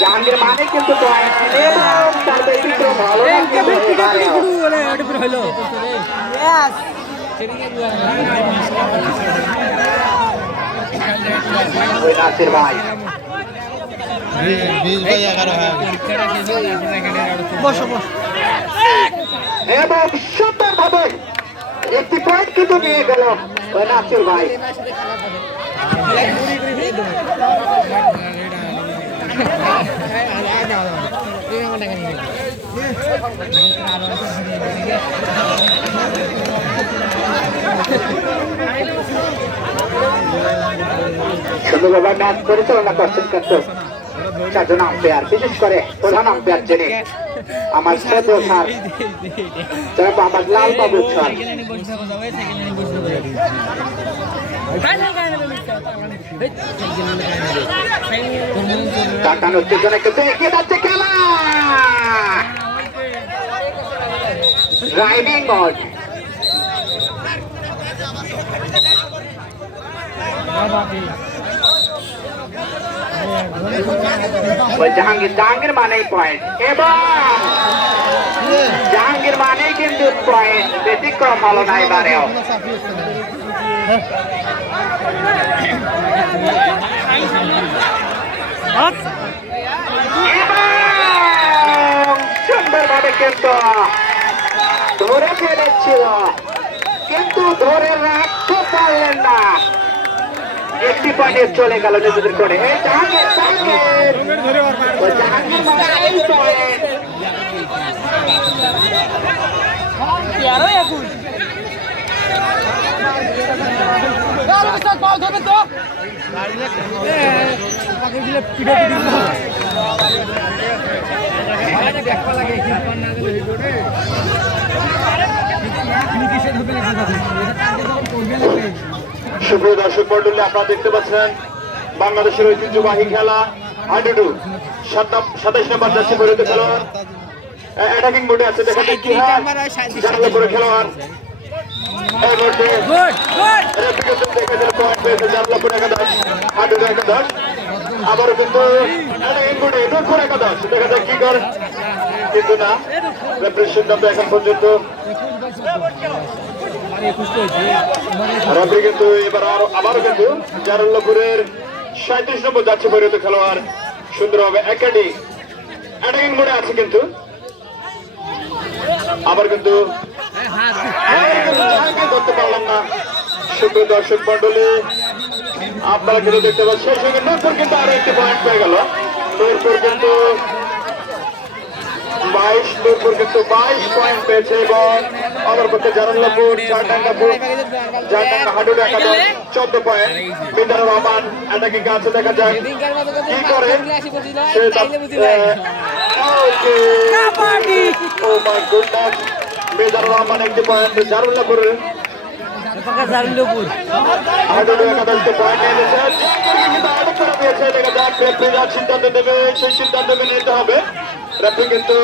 জাহাঙ্গীর মানে কিন্তু তার ব্যক্তিক্রম ভালো নাসির ভাই এবং সুন্দর ভাবে একটি পয়েন্ট কিন্তু নিয়ে গেল ওই নাসির ভাই। সুন্দরভাবে ম্যাচ পরিচালনা করছেন কিন্তু চারজন আম্পায়ার, বিশেষ করে প্রধান আম্পায়ার যিনি আমার শ্রদ্ধেয় স্যার জনাব মোহাম্মদ লাল বাবু স্যার। টাকার উত্তেজনা কিন্তু এগিয়ে যাচ্ছে খেলা, ড্রাইভিং মোড। জাহাঙ্গীর মানেই পয়েন্ট এবং জাহাঙ্গীর মানেই কিন্তু পয়েন্ট, ব্যতিক্রম হলো না এবারেও। সুন্দরভাবে কিন্তু ধরে ফেলেছিল কিন্তু ধরে রাখতে পারলেন না, একটি পয়েন্টে চলে গেল নিজেদের করে। সুপ্রিয় দর্শক মন্ডলী, আপনারা দেখতে পাচ্ছেন বাংলাদেশের ঐতিহ্যবাহী খেলা হাডুডু 27 নম্বর জার্সি পরিহিত খেলোয়াড় অ্যাটাকিং মোডে আছে। দেখা যাচ্ছে জানালা করে খেলোয়াড় এই মুহূর্তে হাডুডু একাদশ, আবারও কিন্তু অ্যাটাকিং মোডে নূরপুর একাদশ। দেখা যাক কি করে, কিন্তু না, রেফারির সিদ্ধান্ত এখন পর্যন্ত কিন্তু এবার আবারও কিন্তু জারুল্লাপুরের 37 নম্বর যাচ্ছে পরিহিত খেলোয়াড় সুন্দরভাবে অ্যাটাকিং মোডে আছে, কিন্তু আবার কিন্তু ধরতে পারলাম না। সুপ্রিয় দর্শক মন্ডলী, আপনারা কিন্তু দেখতে পাচ্ছেন সেই সঙ্গে নূরপুর কিন্তু আরো একটি পয়েন্ট পেয়ে গেল। নূরপুর কিন্তু 22 পয়েন্ট পেয়েছে এবং আমার পক্ষে জালালপুর চারডাঙ্গা হাডুডু একাদশ 14 পয়েন্ট। মিজানুর রহমান অ্যাটাকিং আছে, দেখা যাক কি করে সে। মিজানুর রহমান একটি পয়েন্ট, জালালপুরের হাডুডু একাদশকে পয়েন্ট নিয়েছে, দেখা যাক রেফারি সিদ্ধান্ত দেবে, সেই সিদ্ধান্ত মেনে নিতে হবে। রেফারি কিন্তু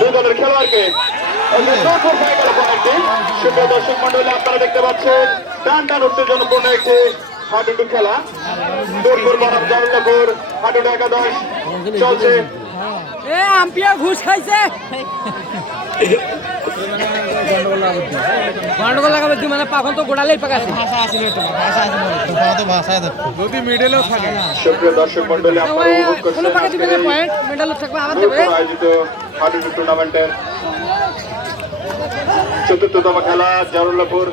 দুই দলের খেলোয়াড়কে সুপ্রিয় দর্শক মন্ডলী, আপনারা দেখতে পাচ্ছেন টান উত্তেজনাপূর্ণ একটি হাডুডু খেলা। দুর্পুর বনাম জালালপুর হাডুডু একাদশ চলছে। আম্পিয়ার ঘুষ খাইছে, গন্ডগোল লাগাবে মানে পাখন তো গোড়ালেই পাকাছে। যদি মিডলেও থাকে। সুপ্রিয় দর্শক মন্ডলী, আপনারা উপভোগ করছেন আয়োজিত হাডুডু টুর্নামেন্টের ৪র্থতম খেলা জালালপুর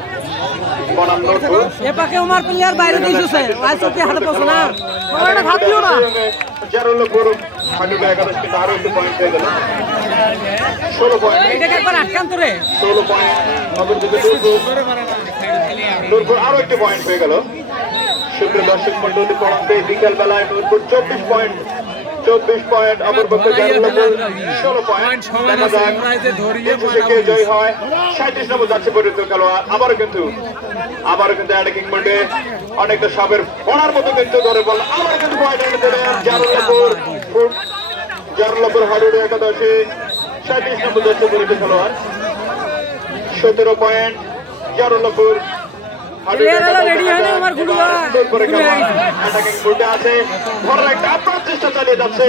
বনাম নূরপুর। এপাকে আমার প্লেয়ার বাইরে দিয়েছে, আজকে হাতে পছন্দ না, ওটা ভাবিও না। জালালপুর হাডুডু একাদশ কিন্তু আরো একটি পয়েন্ট পেয়ে গেল, 16 পয়েন্ট। এটাকে একবার আটকান্ত রে, 16 পয়েন্ট। নূরপুর আরো একটি পয়েন্ট পেয়ে গেল। সুপ্রিয় দর্শক মন্ডলী, পড়াতে বিকেল বেলায় নূরপুর 24 পয়েন্ট, অপরপক্ষে জালালপুর 16 পয়েন্ট। দেখা যাক কে জয় হয়। 37 নম্বর যাচ্ছে পরিহিত খেলোয়াড়, আবারও কিন্তু অ্যাটাকিং মোডে অনেকটা সাপের পড়ার মতো কিন্তু ধরে বল, আবার কিন্তু পয়েন্ট এনে দিলেন জালালপুর হাডুডু একাদশে 37 নম্বর যাচ্ছে পরিহিত খেলোয়াড়, 17 পয়েন্ট। জালালপুর রেডি হয়নি আমার গুরু অ্যাটাকিং মোডে আছে, ধরার একটা আপ্রাণ চেষ্টা চালিয়ে যাচ্ছে।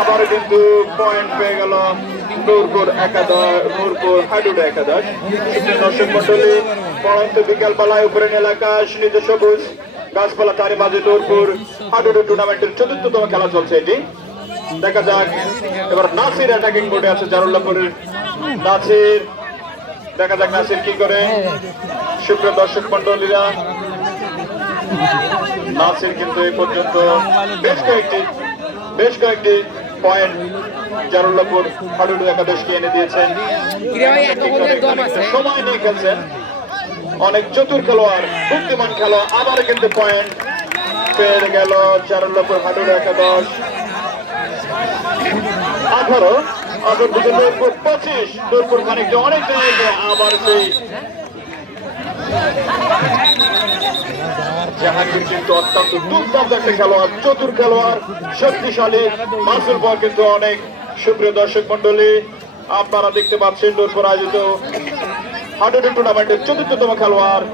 আবারও কিন্তু পয়েন্ট পেয়ে গেল নূরপুর একাদশ, নূরপুর হাডুডু একাদশ। দর্শক মন্ডলী, পড়ন্ত বিকেল বেলায় উপরে এলাকা নিজস্ব সবুজ গাছপালা তারই মাঝে নূরপুর হাডুডু টুর্নামেন্টের ৪র্থতম খেলা চলছে এটি। দেখা যাক এবার নাসির অ্যাটাকিং মোডে আছে জারুল্লাপুরের নাসির। দেখা যাক নাসির কি করে। সুপ্রিয় দর্শক মন্ডলীরা, নাসির কিন্তু এই পর্যন্ত বেশ কয়েকটি পয়েন্ট জারুল্লাপুর হাডুডু একাদশকে এনে দিয়েছেন। সময় নিয়ে খেলছেন, অনেক চতুর খেলোয়াড়, বুদ্ধিমান খেলোয়াড়। আবার কিন্তু পয়েন্ট পেয়ে গেল জারুল্লাপুর হাডুডু একাদশ। 18 নূরপুর 25, নূরপুর খানিকটা অনেক জায়গায়। আবার সেই জাহাঙ্গীর কিন্তু অত্যন্ত দুর্দান্ত একটা খেলোয়াড়, চতুর খেলোয়াড়, শক্তিশালী। মাসুল বল কিন্তু অনেক। সুপ্রিয় দর্শক মন্ডলী, আপনারা দেখতে পাচ্ছেন নূরপুর আয়োজিত হাডুডু টুর্নামেন্টের ৪র্থতম খেলোয়াড়,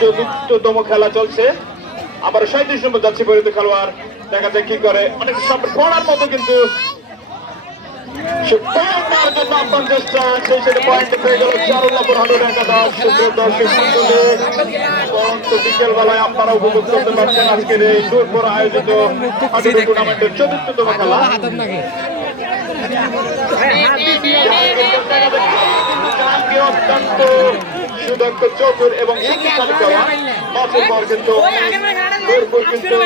৪র্থতম খেলা চলছে। আবার 37 নম্বর যাচ্ছে পরিচিত খেলোয়াড়। দেখা যায় কি করে, অনেক সামনে পড়ার মতো কিন্তু বিকেল বেলায় আপনারা উপভোগ করতে পারছেন আজকের এই নূরপুর আয়োজিত হাডুডু টুর্নামেন্টের ৪র্থতম খেলা। অত্যন্ত সুদক্ষ, চতুর এবং শক্তিশালী খেলোয়াড় মাসুল বল কিন্তু নূরপুর কিন্তু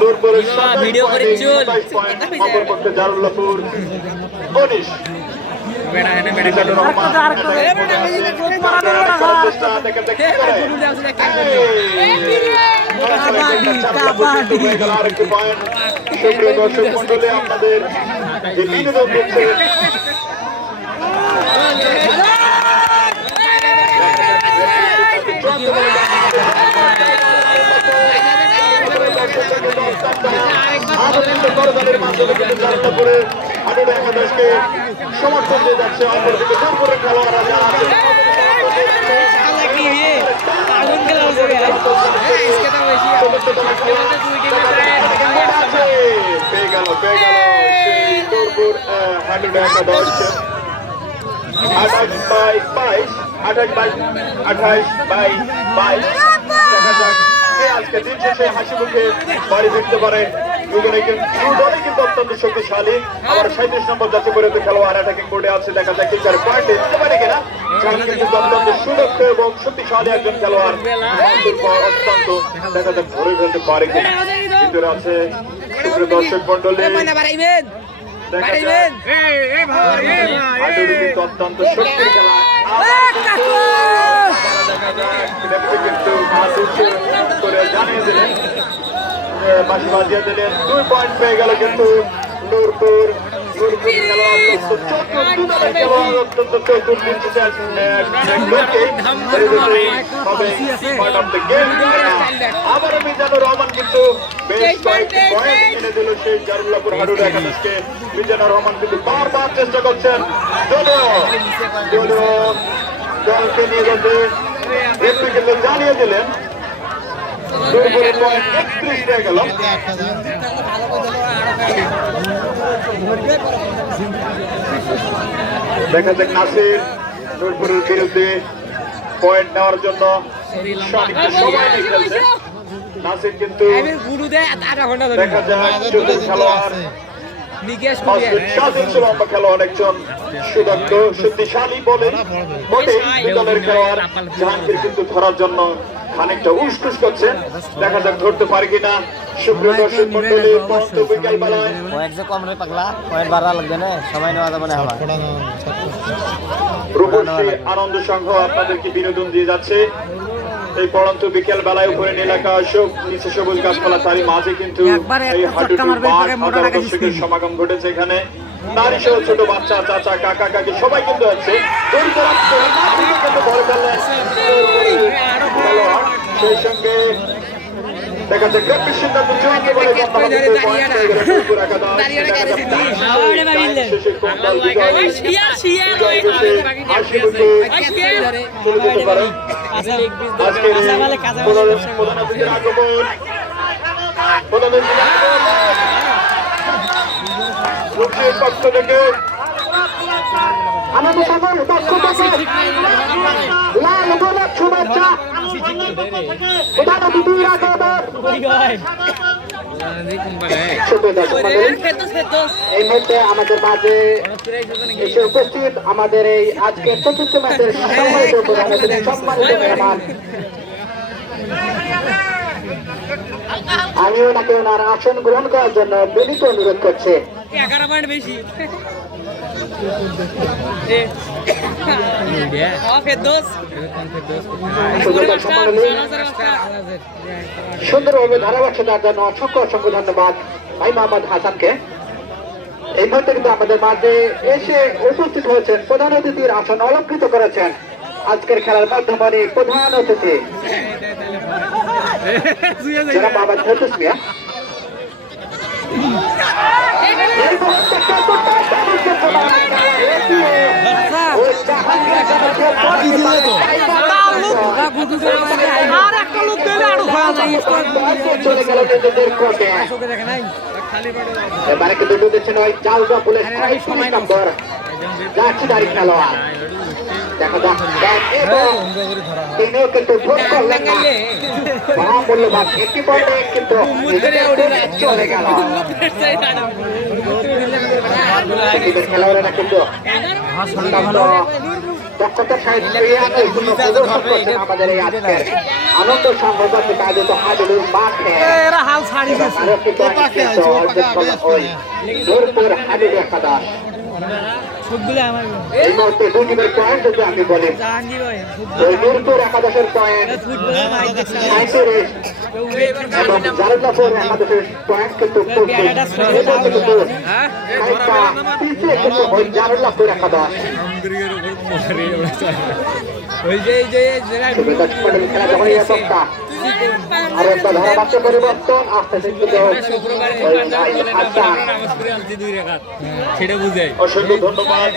নূরপুরের 27 পয়েন্ট, অপরপক্ষে জারুল্লাপুর 19। আরেকটি পয়েন্ট। সুপ্রিয় দর্শক মন্ডলী, আপনাদের যে বিনোদন দিচ্ছে সমর্থন দিয়ে যাচ্ছে। অপরদিকে নূরপুরের খেলোয়াড়রা যারা পেয়ে গেল সেই নূরপুর হাডুডু একাদশ 28/22। দেখা যাক আজকে দিন শেষে হাসি মুখে বাড়ি ফিরতে পারে। দুজনে কিন্তু অত্যন্ত শক্তিশালী। আবার 37 নম্বর যাচ্ছে পরিচিত খেলোয়াড় অ্যাটাকিং বোর্ডে আছে। দেখা যাক কি চার পয়েন্ট দিতে পারে কিনা। জাহাঙ্গীর কিন্তু অত্যন্ত সুদক্ষ এবং শক্তিশালী একজন খেলোয়াড়। অত্যন্ত দেখা যাক ধরে ফেলতে পারে কিনা। ভিতরে আছে সুপ্রিয় দর্শক মন্ডলী, অত্যন্ত শক্তির খেলা। কিন্তু জানিয়ে দিলেন, বাসি বাজিয়ে দিলেন। 2 পয়েন্ট পেয়ে গেল কিন্তু নূরপুর খেলোয়াড় অত্যন্ত চতুর। আবারও মিজানুর রহমান কিন্তু বেশ কয়েকটি পয়েন্ট এনে দিল সেই জারুল্লাপুর হাডুডু একাদশকে। মিজানুর রহমান কিন্তু বারবার চেষ্টা করছেন দলকে নিয়ে যেতে, কিন্তু জানিয়ে দিলেন। নূরপুরের পয়েন্ট 31 হয়ে গেল। দেখা যাক নাসির নূরপুরের বিরুদ্ধে পয়েন্ট নেওয়ার জন্য সময় নিয়ে খেলছে। নাসির কিন্তু দেখা যায় চতুর খেলোয়াড়, লম্বা খেলোয়াড়, একজন সুদক্ষ শক্তিশালী বলে বটে দলের খেলোয়াড়। জাহাঙ্গীর কিন্তু ধরার জন্য খানিকটা উসকুস করছেন। দেখা যাক ধরতে পারে কিনা। সুপ্রিয় দর্শক মন্ডলী, বিকেল বেলায় রূপসী আনন্দ সংঘ আপনাদেরকে বিনোদন দিয়ে যাচ্ছে। এই পড়ন্ত বিকেল বেলায় উপরে এলাকা নিচে সবুজ গাছপালা তারই মাঝে কিন্তু এই হাডুডু দর্শকের সমাগম ঘটেছে। এখানে নারী সহ ছোট বাচ্চা, চাচা, কাকা, কাকি সবাই কিন্তু আছে। সেই সঙ্গে দেখা যাক রেফারির সিদ্ধান্ত চূড়ান্ত বলে গণ্য হবে। পয়েন্ট পেয়ে গেল নূরপুর একাদশ। শেষে কোন দল বিজয় হাসিমুখে চলে যেতে পারে। আজকের প্রধান অতিথির আগমন রূপসীর পক্ষ থেকে আমাদের সকল পক্ষ থেকে লাল গোলাপ শুভেচ্ছা প্রধান অতিথির আগমন। এই মুহূর্তে আমাদের মাঝে এসে উপস্থিত আমাদের এই আজকের চতুর্থ ম্যাচের সম্মানিত প্রধান অতিথি, সম্মানিত মেহমান। আমি ওনাকে ওনার আসন গ্রহণ করার জন্য বিনীত অনুরোধ করছি। 11 পয়েন্ট বেশি সুন্দরভাবে ধারাবাহিকতার জন্য অসংখ্য অসংখ্য ধন্যবাদ ভাই মোহাম্মদ হাসানকে। এই মুহূর্তে কিন্তু আমাদের মাঝে এসে উপস্থিত হয়েছেন প্রধান অতিথির আসন অলঙ্কৃত করেছেন আজকের খেলার মাধ্যমে প্রধান অতিথি যারা বাবা ফেরদৌস মিয়া। এবারে কিন্তু ঢুকেছেন ওই জালগা পুলিশ ৩৫ নম্বর লাঠিধারী খেলোয়াড়। দেখা যাক এবং তিনিও কিন্তু ভোট করলেন না, মহামূল্যবান একটি পয়েন্টে কিন্তু চলে গেল। খেলোয়াড়েরা কিন্তু দক্ষতার সাহিত্য প্রদর্শন করছেন আমাদের এই আজকের আনন্দ সংঘর্ষে আয়োজিত হাডুডুর মাঠে। নূরপুর হাডুডু একাদশ এই মুহূর্তে দুই টিমের পয়েন্ট যদি আমি বলি, ওই নূরপুর একাদশের পয়েন্ট ৩৭ এবং জারুল্লাপুর একাদশের পয়েন্ট কিন্তু পিছিয়ে কিন্তু ওই জারুল্লাপুর একাদশ। খেলা যখন এই অবস্থা আর একটা ধারাভাষ্য পরিবর্তন আসতেছে অসংখ্য ধন্যবাদ।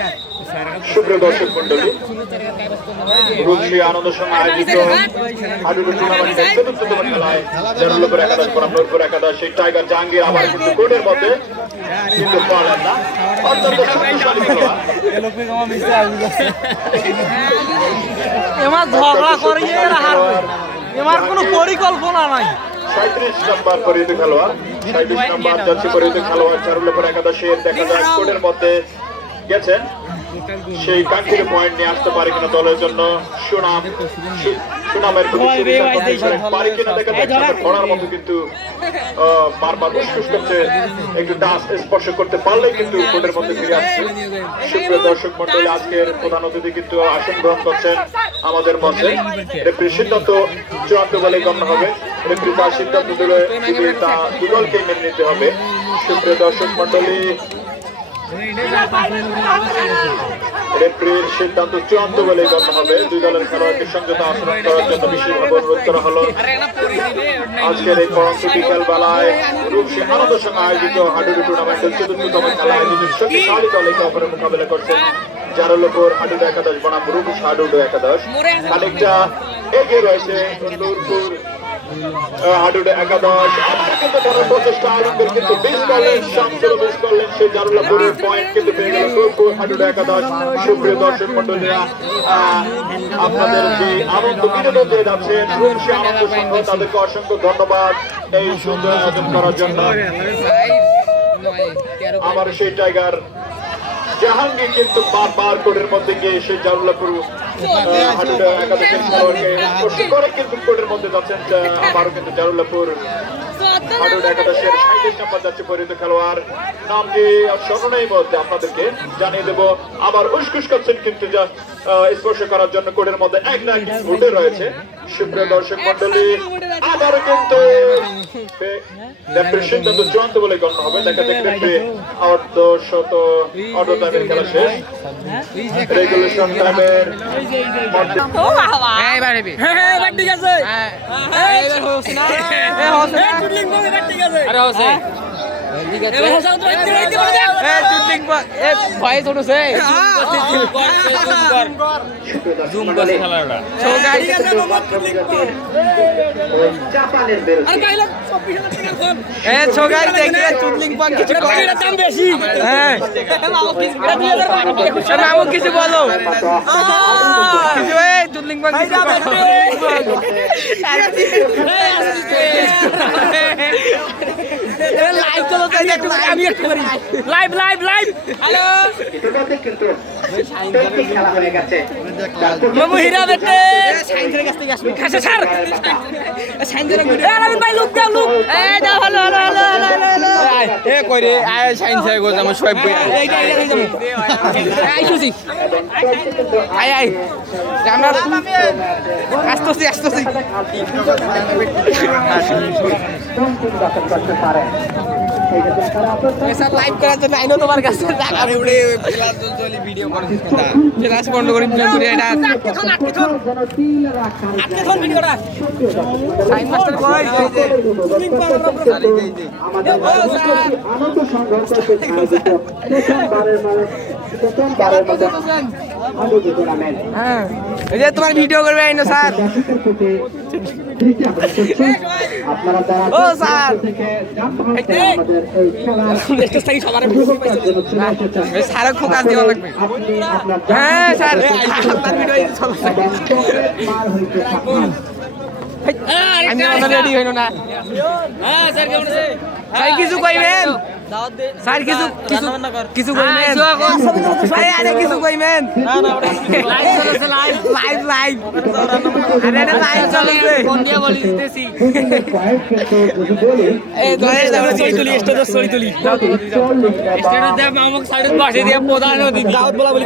সুপ্রিয় দর্শক মন্ডলী, রূপসী আনন্দ সঙ্গে আয়োজিত হাডুডু টুর্নামেন্টের চতুর্থতম খেলায় জারুল্লাপুর একাদশ বনাম নূরপুর একাদশ সেই টাইগার জাহাঙ্গীর আবার কিন্তু কোর্টের মধ্যে কিন্তু পারলেন না। অত্যন্ত শক্তিশালী খেলোয়াড় এবার ঝগড়া করিয়ে হারবে, এবার কোনো পরিকল্পনা নাই। ৩৭ নম্বর পরিহিত খেলোয়াড়, ৩৭ নম্বর জার্সি পরিহিত খেলোয়াড় জারুল্লাপুর একাদশের দেখা যাক কোর্টের মধ্যে গেছেন সেই কাঙ্ক্ষিত পয়েন্ট নিয়ে আসতে পারে কিনা দলের জন্য। সুনামের পারে কিনা দেখা যাচ্ছে ধরার মতো কিন্তু বারবার উস্কুস করছে, একটু ডাস স্পর্শ করতে পারলেই কিন্তু কোর্টের মধ্যে ফিরে আসছে। সুপ্রিয় দর্শক মন্ডলী, আজকের প্রধান অতিথি কিন্তু আসন গ্রহণ করছেন আমাদের মধ্যে। রেফারির সিদ্ধান্ত চূড়ান্ত বলে গণ্য হবে। রেফারি তার সিদ্ধান্ত দিলে তা দুদলকে মেনে নিতে হবে। সুপ্রিয় দর্শক মন্ডলী, রেফারির সিদ্ধান্ত চূড়ান্ত বলে গণ্য হবে। দুই দলের খেলোয়াড়কে সংযত আচরণ করার জন্য বিশেষভাবে অনুরোধ করা হলো। আজকের এই পরন্ত বিকেল বেলায় রূপসী আনন্দ সঙ্গে আয়োজিত হাডুডু টুর্নামেন্টের চতুর্থতম খেলায় দুজন শক্তিশালী দল একে অপরের মোকাবিলা করছে। জারুল্লাপুর হাডুডু একাদশ বনাম রূপসী হাডুডু একাদশ। খানিকটা এগিয়ে রয়েছে নূরপুর হাডুডু একাদশ। কিন্তু তারা প্রচেষ্টা আয়োজনদের কিন্তু মিস করলেন, শামসুল মিস করলেন, সেই জারুল্লাপুরের পয়েন্ট কিন্তু পেয়ে গেল নূরপুর হাডুডু একাদশ। সুপ্রিয় দর্শক মন্ডলীরা, আপনাদের যে আনন্দ বিনোদন দিয়ে যাচ্ছেন রূপসী আনন্দ সংঘ, তাদেরকে অসংখ্য ধন্যবাদ এই সুন্দর আয়োজন করার জন্য। আমার সেই টাইগার জাহাঙ্গীর কিন্তু বারবার কোর্টের মধ্যে গিয়ে সেই জারুল্লাপুর হাডুডু একাদশের খেলোয়াড়কে স্পর্শ করে কিন্তু কোর্টের মধ্যে যাচ্ছেন। আবারও কিন্তু জারুল্লাপুর হাডুডু একাদশের ৩৭ নম্বর যাচ্ছে পরিহিত খেলোয়াড়, নামটি স্মরণের মধ্যে আপনাদেরকে জানিয়ে দেব। আবার উস্কুস করছেন কিন্তু যা স্পর্শ করার জন্য কোর্টের মধ্যে এক না এক ঘুটে রয়েছে। সুপ্রিয় দর্শক মন্ডলী, আবারও কিন্তু রেফারির সিদ্ধান্ত চূড়ান্ত বলে গণ্য হবে। দেখা যাক রেফারি অর্ধ টাইমের খেলা শেষ, রেগুলেশন টাইমের হচ্ছে না এ হচ্ছে না চুদলিং বল ঠিক আছে আরে হচ্ছে ঠিক আছে এ চুদলিং বল এ ভয় ছোটছে জুম করে খেলাটা ছোগাই জাপানের বিরুদ্ধে আরে কাইলা 24000 টাকা ফোন এ ছোগাই দেখে চুদলিং পান কিছু কয় এটা দাম বেশি হ্যাঁ মামু কিছু বলো কিছু এ চুদলিং পান কিছু লাইভ চলো তাই একটু আমি একটু করি লাইভ লাইভ লাইভ হ্যালো ইতিমধ্যে কিন্তু তিনটি খেলা হয়ে গেছে মামু হীরা বেটে সাইন্সের কাছ থেকে আসবে খাসা স্যার সাইন্সের ভিডিও এ আলামিন ভাই লুক দাও লুক এ দাও হ্যালো হ্যালো হ্যালো হ্যালো এ কই রে আয় সাইন্সের গো জামা সব বই এইটা যাবো আই সুজি আয় আয় আমরা আসতেছি আসতেছি করতে পারে স্যার লাইভ করার জন্য আইনো তোমার কাছে টাকা উড়ে জলি ভিডিও করে ফ্লাশ বন্ধ করে ভিডিও এটা আটকে থন ভিডিওটা সাইন মাস্টার কই লিংক পাওয়ার আনন্দ সংগ্রহ করতে প্রথমবারের মতো আনন্দ টুর্নামেন্ট হ্যাঁ এই যে তোমার ভিডিও করবে আইনো স্যার আপনারা যারা ও স্যার থেকে জানতে আমাদের এই খেলা একটু সাই সবার ভিডিও পাইছো এই স্যার খুব কাজ দিও লাগবে আপনি আপনার হ্যাঁ স্যার আপনার ভিডিও চলছে পার হইতে থাকুন আমি রেডি হইনো না হ্যাঁ স্যার কেমন আছে স্যার কিছু কইবেন স্যার কিছু কিছু কিছু কইবেন আরে আরে কিছু কইবেন না না লাইভ চলছে লাইভ লাইভ লাইভ আরে আরে লাইভ চলছে ফোন দিয়ে বলি দিতেছি পয়েন্ট কিন্তু যদি বলি এই ধরে আমরা চলি চলি স্টেজ চলি চলি স্টেজ দে আমাকে সাইডে বসে দিয়ে প্রধান দাউদ বলা বলি